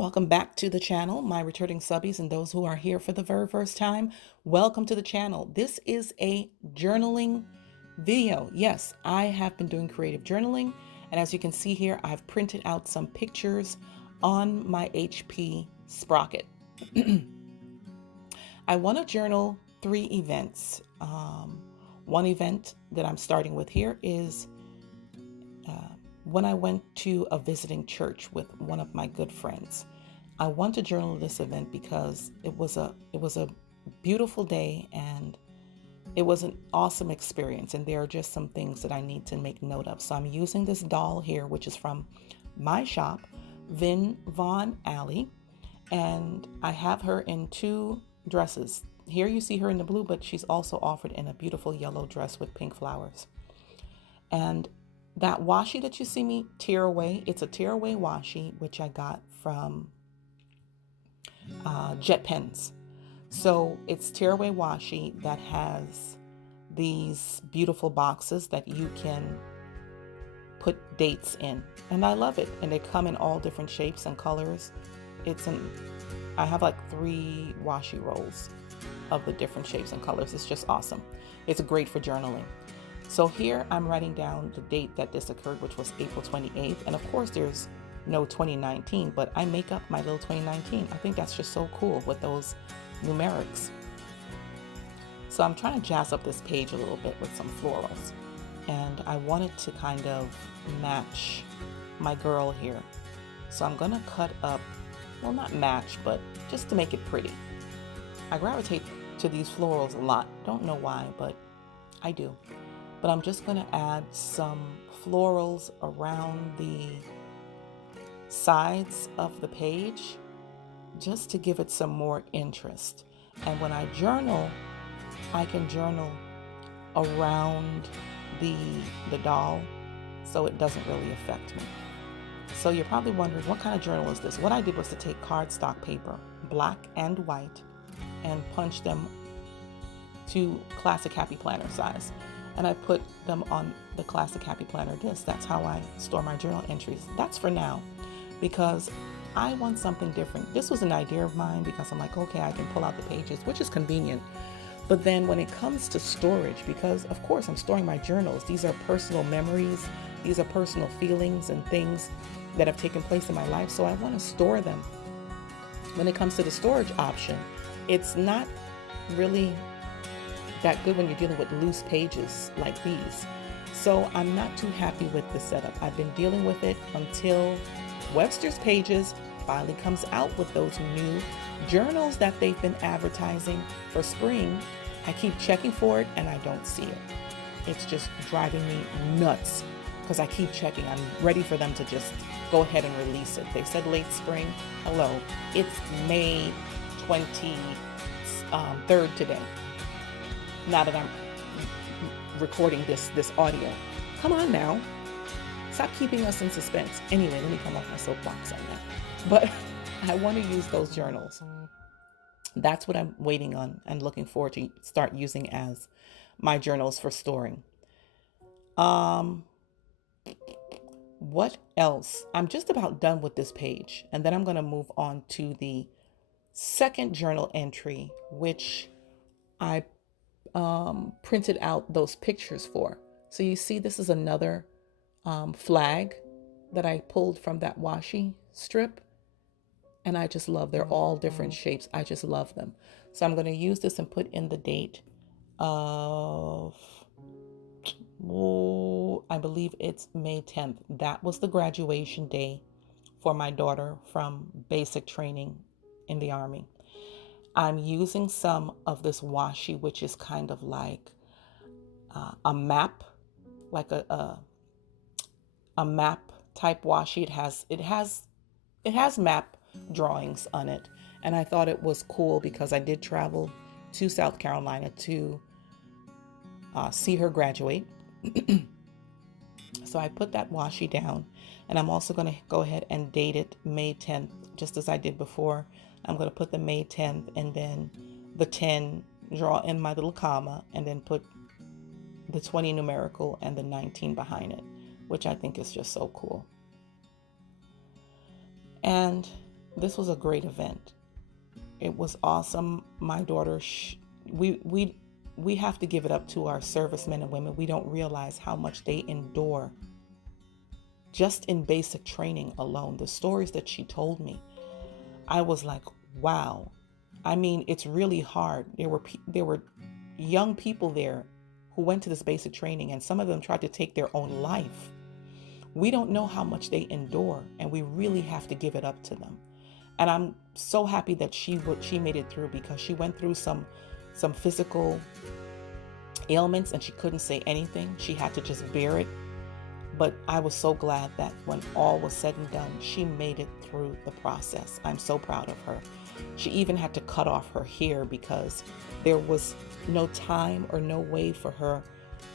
Welcome back to the channel, my returning subbies and those who are here for the very first time. Welcome to the channel. This is a journaling video. Yes, I have been doing creative journaling, and as you can see here, I've printed out some pictures on my HP Sprocket. I want to journal 3 events. One event that I'm starting with here is when I went to a visiting church with one of my good friends. I want to journal this event because it was a beautiful day and it was an awesome experience, and there are just some things that I need to make note of. So I'm using this doll here, which is from my shop, Vin Von Alley, and I have her in 2 dresses. Here you see her in the blue, but she's also offered in a beautiful yellow dress with pink flowers. And that washi that you see me tear away, it's a tear away washi, which I got from Jet Pens. So it's tear away washi that has these beautiful boxes that you can put dates in. And I love it. And they come in all different shapes and colors. I have like 3 washi rolls of the different shapes and colors. It's just awesome. It's great for journaling. So here I'm writing down the date that this occurred, which was April 28th. And of course there's no 2019, but I make up my little 2019. I think that's just so cool with those numerics. So I'm trying to jazz up this page a little bit with some florals. And I wanted to kind of match my girl here. So I'm gonna cut up, well, not match, but just to make it pretty. I gravitate to these florals a lot. Don't know why, but I do. But I'm just going to add some florals around the sides of the page just to give it some more interest. And when I journal, I can journal around the doll so it doesn't really affect me. So you're probably wondering, what kind of journal is this? What I did was to take cardstock paper, black and white, and punch them to Classic Happy Planner size. And I put them on the Classic Happy Planner disc. That's how I store my journal entries. That's for now, because I want something different. This was an idea of mine because I'm like, okay, I can pull out the pages, which is convenient. But then when it comes to storage, because of course I'm storing my journals, these are personal memories, these are personal feelings and things that have taken place in my life. So I want to store them. When it comes to the storage option, it's not really that good when you're dealing with loose pages like these. So I'm not too happy with the setup. I've been dealing with it until Webster's Pages finally comes out with those new journals that they've been advertising for spring. I keep checking for it and I don't see it. It's just driving me nuts because I keep checking. I'm ready for them to just go ahead and release it. They said late spring. Hello, it's May 23rd today. Now that I'm recording this audio. Come on now. Stop keeping us in suspense. Anyway, let me come off my soapbox on that. But I want to use those journals. That's what I'm waiting on and looking forward to start using as my journals for storing. What else? I'm just about done with this page. And then I'm going to move on to the second journal entry, which I printed out those pictures for. So you see, this is another flag that I pulled from that washi strip, and I just love, they're all different shapes. I just love them. So I'm going to use this and put in the date of, I believe it's May 10th. That was the graduation day for my daughter from basic training in the Army. I'm using some of this washi, which is kind of like a map, like a map type washi. It has map drawings on it, and I thought it was cool because I did travel to South Carolina to see her graduate. So I put that washi down, and I'm also going to go ahead and date it May 10th, just as I did before. I'm going to put the May 10th and then the 10, draw in my little comma, and then put the 20 numerical and the 19 behind it, which I think is just so cool. And this was a great event. It was awesome. My daughter, we have to give it up to our servicemen and women. We don't realize how much they endure just in basic training alone. The stories that she told me, I was like, wow. I mean, it's really hard. There were young people there who went to this basic training, and some of them tried to take their own life. We don't know how much they endure, and we really have to give it up to them. And I'm so happy that she made it through, because she went through some physical ailments and she couldn't say anything. She had to just bear it. But I was so glad that when all was said and done, she made it through the process. I'm so proud of her. She even had to cut off her hair because there was no time or no way for her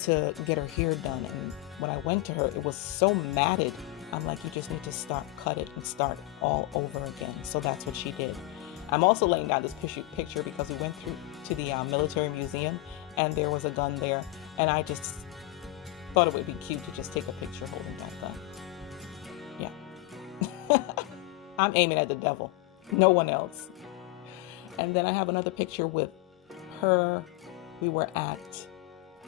to get her hair done. And when I went to her, it was so matted. I'm like, you just need to cut it and start all over again. So that's what she did. I'm also laying down this picture because we went through to the military museum, and there was a gun there, and I just thought it would be cute to just take a picture holding that gun. Yeah. I'm aiming at the devil, no one else. And then I have another picture with her. We were at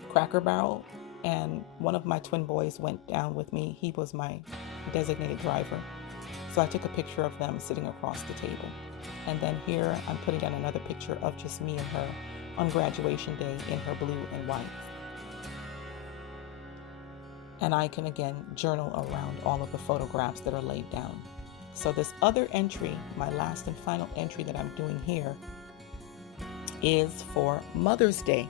Cracker Barrel, and one of my twin boys went down with me. He was my designated driver. So I took a picture of them sitting across the table. And then here I'm putting down another picture of just me and her on graduation day in her blue and white. And I can again journal around all of the photographs that are laid down. So this other entry, my last and final entry that I'm doing here, is for Mother's Day.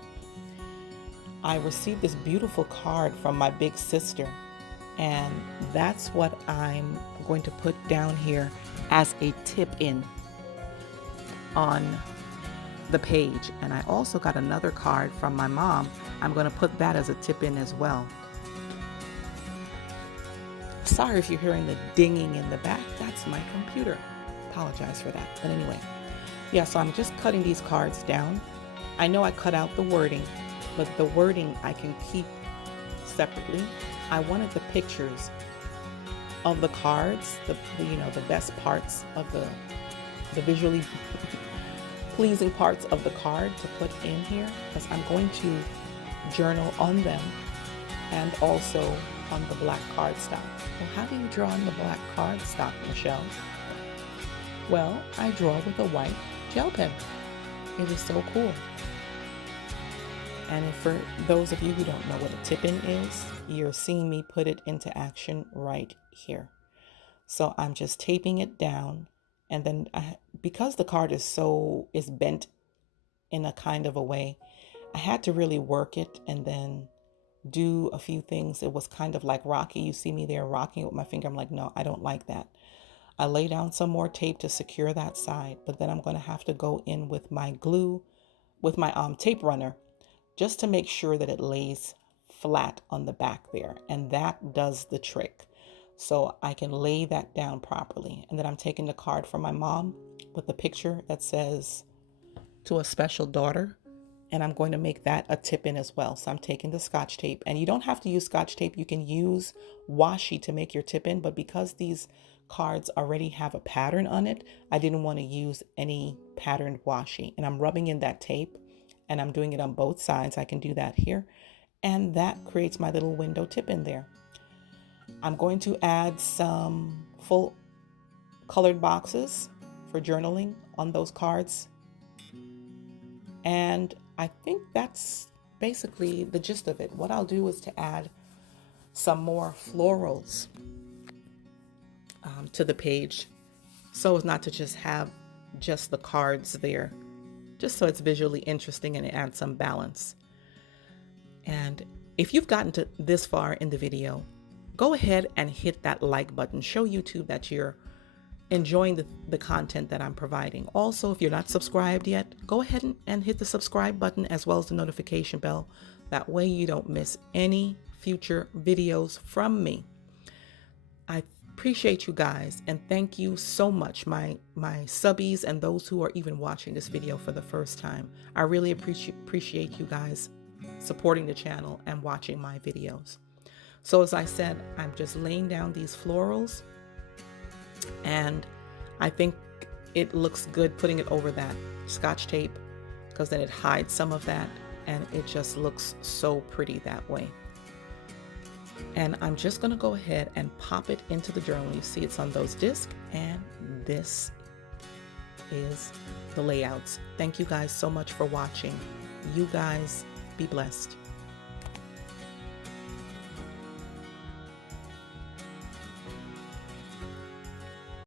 I received this beautiful card from my big sister, and that's what I'm going to put down here as a tip in on the page. And I also got another card from my mom. I'm going to put that as a tip in as well. Sorry if you're hearing the dinging in the back. That's my computer. Apologize for that. But anyway, yeah, so I'm just cutting these cards down. I know I cut out the wording, but the wording I can keep separately. I wanted the pictures of the cards, the best parts of the visually pleasing parts of the card to put in here, because I'm going to journal on them and also on the black cardstock. Well, how do you draw on the black cardstock, Michelle? Well, I draw with a white gel pen. It is so cool. And for those of you who don't know what a tip-in is, you're seeing me put it into action right here. So I'm just taping it down, and then because the card is bent in a kind of a way, I had to really work it and then do a few things. It was kind of like Rocky. You see me there rocking with my finger. I'm like, no, I don't like that. I lay down some more tape to secure that side, but then I'm going to have to go in with my glue, with my tape runner, just to make sure that it lays flat on the back there. And that does the trick. So I can lay that down properly. And then I'm taking the card from my mom with the picture that says, "To a special daughter." And I'm going to make that a tip in as well. So I'm taking the Scotch tape, and you don't have to use Scotch tape. You can use washi to make your tip in, but because these cards already have a pattern on it, I didn't want to use any patterned washi. And I'm rubbing in that tape, and I'm doing it on both sides. I can do that here, and that creates my little window tip in there. I'm going to add some full colored boxes for journaling on those cards. And I think that's basically the gist of it. What I'll do is to add some more florals to the page, so as not to just have just the cards there, just so it's visually interesting and it adds some balance. And if you've gotten to this far in the video, go ahead and hit that like button. Show YouTube that you're enjoying the content that I'm providing. Also, if you're not subscribed yet, go ahead and hit the subscribe button as well as the notification bell. That way you don't miss any future videos from me. I appreciate you guys, and thank you so much, my subbies and those who are even watching this video for the first time. I really appreciate you guys supporting the channel and watching my videos. So as I said, I'm just laying down these florals, and I think it looks good putting it over that Scotch tape, because then it hides some of that and it just looks so pretty that way. And I'm just going to go ahead and pop it into the journal. You see it's on those discs, and this is the layouts. Thank you guys so much for watching. You guys be blessed.